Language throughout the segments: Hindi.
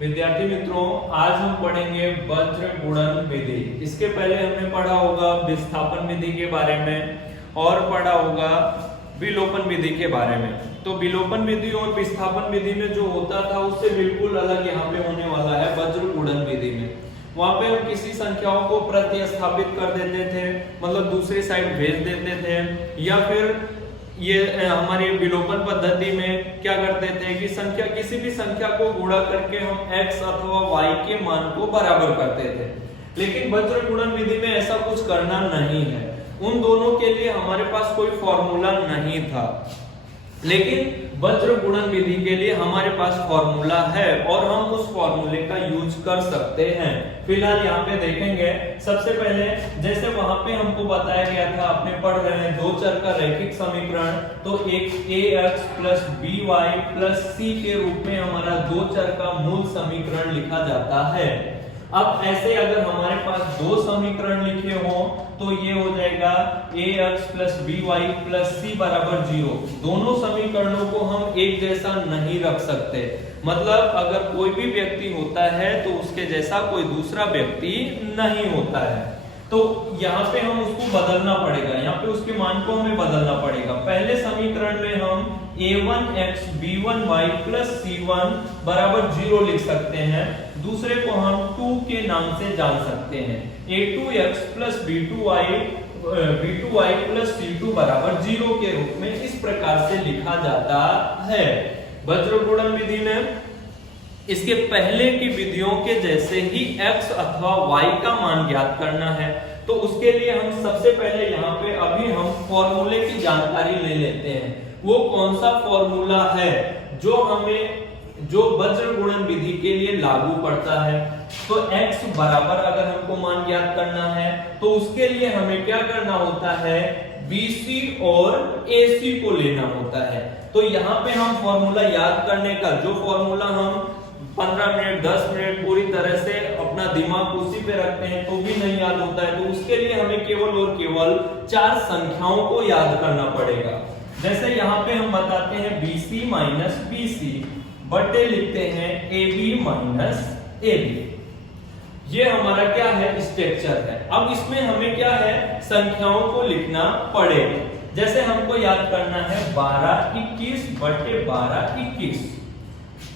विद्यार्थी मित्रों, आज हम पढ़ेंगे वज्र गुणन विधि। इसके पहले हमने पढ़ा होगा विस्थापन विधि के बारे में और पढ़ा होगा विलोपन विधि के बारे में। तो विलोपन विधि और विस्थापन विधि में जो होता था उससे बिल्कुल अलग यहाँ पे होने वाला है वज्र गुणन विधि में। वहां पे हम किसी संख्याओं को प्रतिस्थापित कर देते थे, मतलब दूसरी साइड भेज देते थे, या फिर ये हमारी विलोपन पद्धति में क्या करते थे कि किसी भी संख्या को गुणा करके हम x अथवा y के मान को बराबर करते थे। लेकिन वज्र गुणन विधि में ऐसा कुछ करना नहीं है। उन दोनों के लिए हमारे पास कोई फॉर्मूला नहीं था, लेकिन वज्र गुणन विधि के लिए हमारे पास फॉर्मूला है और हम उस फॉर्मूले का यूज कर सकते हैं। फिलहाल यहाँ पे देखेंगे, सबसे पहले जैसे वहां पे हमको बताया गया था, आपने पढ़ रहे हैं दो चर का रैखिक समीकरण, तो एक ax plus by plus c के रूप में हमारा दो चर का मूल समीकरण लिखा जाता है। अब ऐसे अगर हमारे पास दो समीकरण लिखे हो तो ये हो जाएगा ax plus by plus c बराबर 0। दोनों समीकरणों को हम एक जैसा नहीं रख सकते, मतलब अगर कोई भी व्यक्ति होता है तो उसके जैसा कोई दूसरा व्यक्ति नहीं होता है। तो यहाँ पे हम उसको बदलना पड़ेगा, यहाँ पे उसके मान को हमें बदलना पड़ेगा। पहले समीकरण में हम a1x b1y प्लस c1 बराबर 0 लिख सकते हैं। दूसरे को हम 2 के नाम से जान सकते हैं, a2x plus b2y plus c2 बराबर 0 के रूप में इस प्रकार से लिखा जाता है वज्र गुणन विधि में। इसके पहले की विधियों के जैसे ही x अथवा y का मान ज्ञात करना है, तो उसके लिए हम सबसे पहले यहाँ पे अभी हम फॉर्मूले की जानकारी ले लेते हैं। वो कौन सा फॉर्मूला है जो वज्र गुणन विधि के लिए लागू पड़ता है। तो x बराबर अगर हमको मान ज्ञात करना है तो उसके लिए हमें क्या करना होता है, BC और AC को लेना होता है। तो यहाँ पे हम फॉर्मूला याद करने का, जो फॉर्मूला हम 15 मिनट 10 मिनट पूरी तरह से अपना दिमाग उसी पे रखते हैं तो भी नहीं याद होता है, तो उसके लिए हमें केवल और केवल 4 संख्याओं को याद करना पड़ेगा। जैसे यहाँ पे हम बताते हैं BC माइनस BC बटे लिखते हैं AB माइनस AB। ये हमारा क्या है, स्ट्रक्चर है। अब इसमें हमें क्या है, संख्याओं को लिखना पड़ेगा। जैसे हमको याद करना है 12 21 बटे 12 21,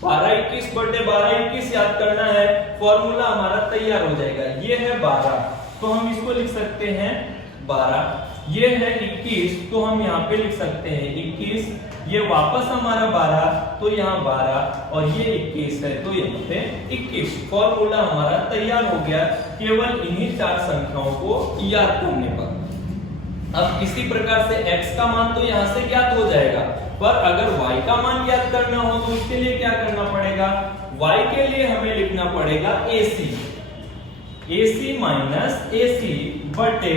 12 21 बटे 12 21 याद करना है, फॉर्मूला हमारा तैयार हो जाएगा। ये है 12, तो हम इसको लिख सकते हैं 12। ये है 21, तो हम यहाँ पे लिख सकते हैं 21। ये वापस हमारा 12, तो यहाँ 12, और ये 21 है तो यहाँ पे 21। फॉर्मूला हमारा तैयार हो गया केवल इन्हीं 4 संख्याओं को याद करने पर। अब इसी प्रकार से x का मान तो यहाँ से ज्ञात हो जाएगा, पर अगर y का मान ज्ञात करना हो तो उसके लिए क्या करना पड़ेगा, y के लिए हमें लिखना पड़ेगा AC माइनस AC बटे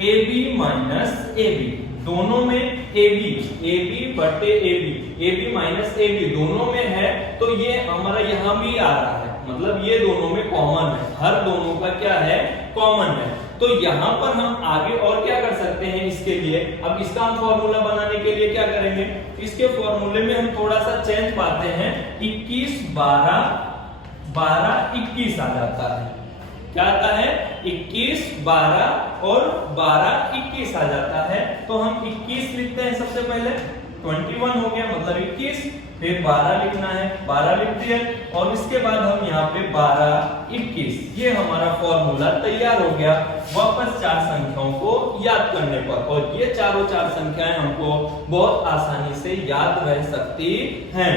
AB माइनस AB। दोनों में AB बटे AB माइनस AB दोनों में है, तो ये हमारा यहाँ भी आ रहा है, मतलब ये दोनों में कॉमन है, हर दोनों का क्या है, कॉमन है। तो यहाँ पर हम आगे और क्या कर सकते हैं इसके लिए, अब इसका हम फॉर्मूला बनाने के लिए क्या करेंगे, इसके फॉर्मूले में हम थोड़ा सा चेंज पाते हैं। 21 12 12 21 आ जाता है। क्या आता है, 21 12 और 12 21 आ जाता है। तो हम 21 लिखते हैं सबसे पहले, 21 हो गया मतलब 21, फिर 12 लिखना है, 12 लिख दिया, और इसके बाद हम यहाँ पे 12 21, ये हमारा फॉर्मूला तैयार हो गया वापस 4 संख्याओं को याद करने पर। और ये चारों 4 संख्याएं हमको बहुत आसानी से याद रह सकती हैं।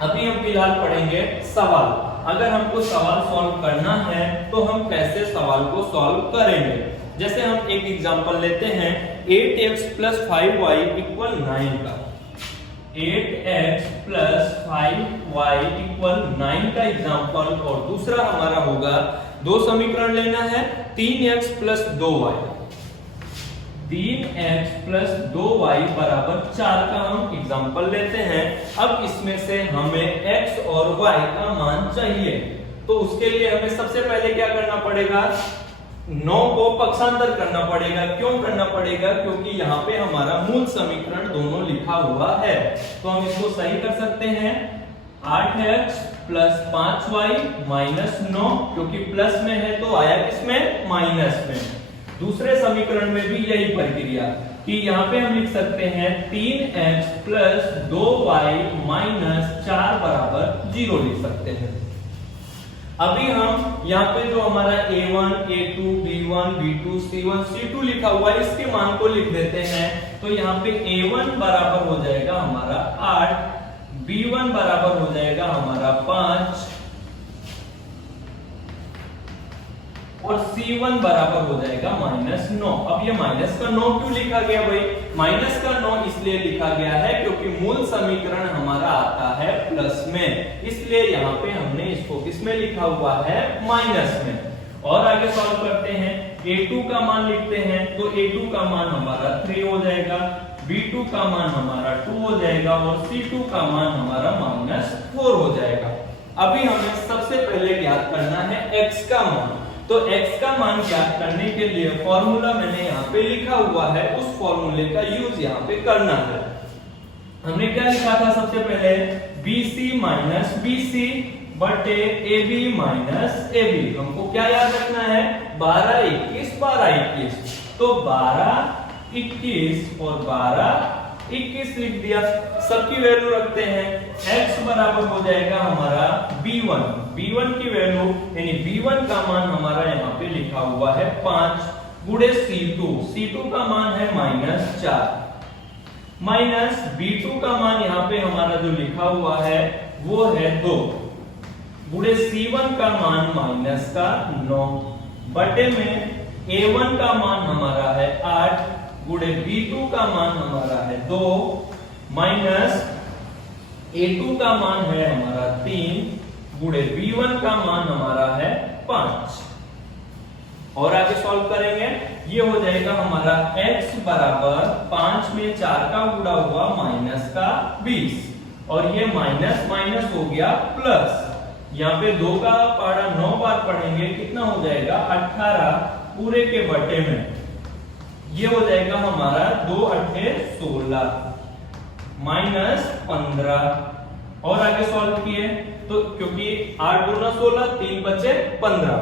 अभी हम फिलहाल पढ़ेंगे सवाल। अगर हमको सवाल सॉल्व करना है तो हम कैसे सवाल को सॉल्व करेंगे। जैसे हम एक एग्जांपल लेते हैं 8x प्लस 5y इक्वल 9 का। 8x प्लस 5y इक्वल 9 का एग्जांपल। और दूसरा हमारा होगा, दो समीकरण लेना है, 3x plus 2y, 3x plus 2y बराबर 4 का हम एग्जांपल लेते हैं। अब इसमें से हमें x और y का मान चाहिए, तो उसके लिए हमें सबसे पहले क्या करना पड़ेगा, 9 को पक्षांतर करना पड़ेगा। क्यों करना पड़ेगा, क्योंकि यहाँ पे हमारा मूल समीकरण दोनों लिखा हुआ है, तो हम इसको सही कर सकते हैं। 8x प्लस 5y माइनस 9, क्योंकि प्लस में है तो आया किसमें, माइनस में। दूसरे समीकरण में भी यही प्रक्रिया कि यहाँ पे हम लिख सकते हैं 3x प्लस 2y माइनस 4 बराबर 0 लिख सकते हैं। अभी हम यहाँ पे जो हमारा a1, a2, b1, b2, c1, c2 लिखा हुआ है, इसके मान को लिख देते हैं। तो यहाँ पे a1 बराबर हो जाएगा हमारा 8, b1 बराबर हो जाएगा हमारा 5 और c1 बराबर हो जाएगा माइनस 9। अब ये माइनस का 9 क्यों लिखा गया भाई? माइनस का 9 इसलिए लिखा गया है क्योंकि मूल समीकरण हमारा आता है प्लस में, इसलिए यहाँ पे हमने इसको किसमें लिखा हुआ है, माइनस में। और आगे सॉल्व करते हैं, a2 का मान लिखते हैं तो a2 का मान हमारा 3 हो जाएगा, b2 का मान हमारा 2 हो जाएगा और c2 का मान हमारा माइनस 4 हो जाएगा। अभी हमें सबसे पहले ज्ञात करना है x का मान। तो x का मान ज्ञात करने के लिए फॉर्मूला मैंने यहाँ पे लिखा हुआ है, उस फॉर्मूले का यूज यहाँ पे करना है। हमने क्या लिखा था सबसे पहले, BC माइनस BC बटे AB माइनस AB। हमको क्या याद रखना है, 12 21 12 21। तो 12 21 और 12 21 लिख दिया, सबकी वैल्यू रखते हैं। x बराबर हो जाएगा हमारा b1, b1 की वैल्यू यानी b1 का मान हमारा यहाँ पे लिखा हुआ है 5 गुणे c2, c2 का मान है माइनस 4 माइनस b2 का मान यहाँ पे हमारा जो लिखा हुआ है वो है 2 गुणे c1 का मान माइनस का 9 बटे में a1 का मान हमारा है 8 गुणे b2 का मान हमारा है 2 माइनस a2 का मान है हमारा 3 गुणे b1 का मान हमारा है 5। और आगे सॉल्व करेंगे, ये हो जाएगा हमारा x बराबर 5 में 4 का गुणा हुआ माइनस का 20 और ये माइनस माइनस हो गया प्लस। यहाँ पे 2 का पारा 9 बार पढ़ेंगे, कितना हो जाएगा 18 पूरे के बटे में, ये हो जाएगा हमारा 2 8 16 माइनस 15। और आगे सॉल्व किए तो क्योंकि 8 दूना 16 3 बचे 15।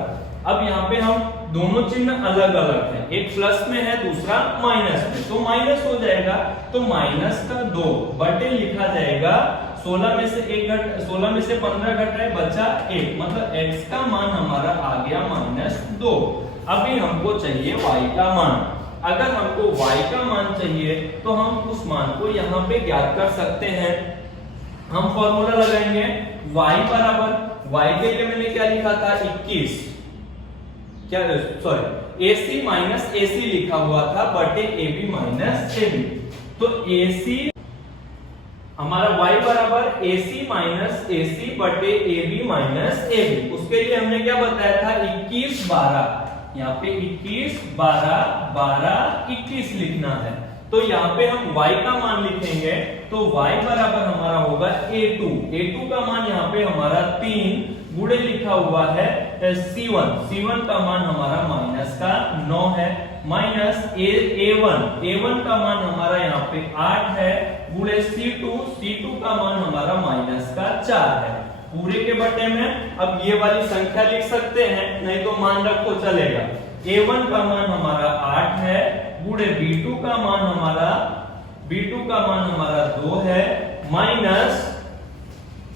अब यहाँ पे हम दोनों चिन्ह अलग अलग हैं, एक प्लस में है दूसरा माइनस में, तो माइनस हो जाएगा। तो माइनस का 2 बटे लिखा जाएगा 16 में से 15 घट रहा है बचा 1, मतलब x का मान हमारा आ गया -2। अभी हमको चाहिए y का मान। अगर हमको y का मान चाहिए तो हम उस मान को यहाँ पे ज्ञात कर सकते हैं। हम फॉर्मूला लगाएंगे, y बराबर, y के लिए मैंने क्या लिखा था 21, क्या सॉरी AC माइनस AC लिखा हुआ था बटे AB माइनस AB। तो AC हमारा y बराबर AC माइनस AC बटे AB माइनस AB। उसके लिए हमने क्या बताया था 21 12, यहाँ पे 21 12 12 21 लिखना है। तो यहाँ पे हम y का मान लिखेंगे तो y बराबर हमारा होगा a2, a2 का मान यहाँ पे हमारा 3 गुणे लिखा हुआ है c1, c1 का मान हमारा माइनस का 9 है माइनस a1, a1 का मान हमारा यहाँ पे 8 है गुणे c2, c2 का मान हमारा माइनस का 4 है पूरे के बटे में। अब ये वाली संख्या लिख सकते हैं, नहीं तो मान रखो चलेगा। a1 का मान हमारा 8 है गुणे b2 का मान हमारा 2 है माइनस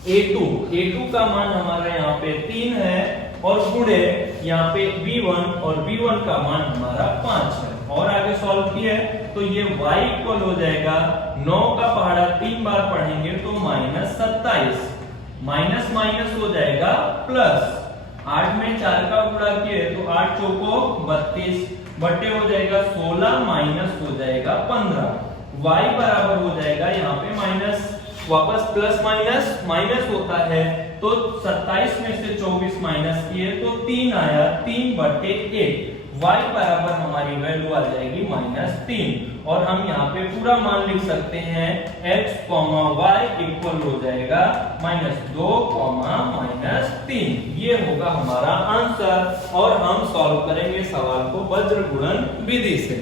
a2 का मान हमारा यहाँ पे 3 है और गुणे यहाँ पे b1 और b1 का मान हमारा 5 है। और आगे सॉल्व किए तो ये y इक्वल हो जाएगा 9 का पहाड़ा 3 बार पढ़ेंगे तो -27, माइनस माइनस हो जाएगा प्लस। 8 में 4 का गुणा किए तो 8 चौको 32 बटे हो जाएगा 16 माइनस हो जाएगा 15। y बराबर हो जाएगा यहाँ पे माइनस, वापस प्लस माइनस माइनस होता है तो 27 में से 24 माइनस किए तो 3 आया, 3 बटे 1। y बराबर हमारी वैल्यू आ जाएगी -3 और हम यहाँ पे पूरा मान लिख सकते हैं x, y इक्वल हो जाएगा -2, -3। ये होगा हमारा आंसर और हम सॉल्व करेंगे सवाल को वज्र गुणन विधि से।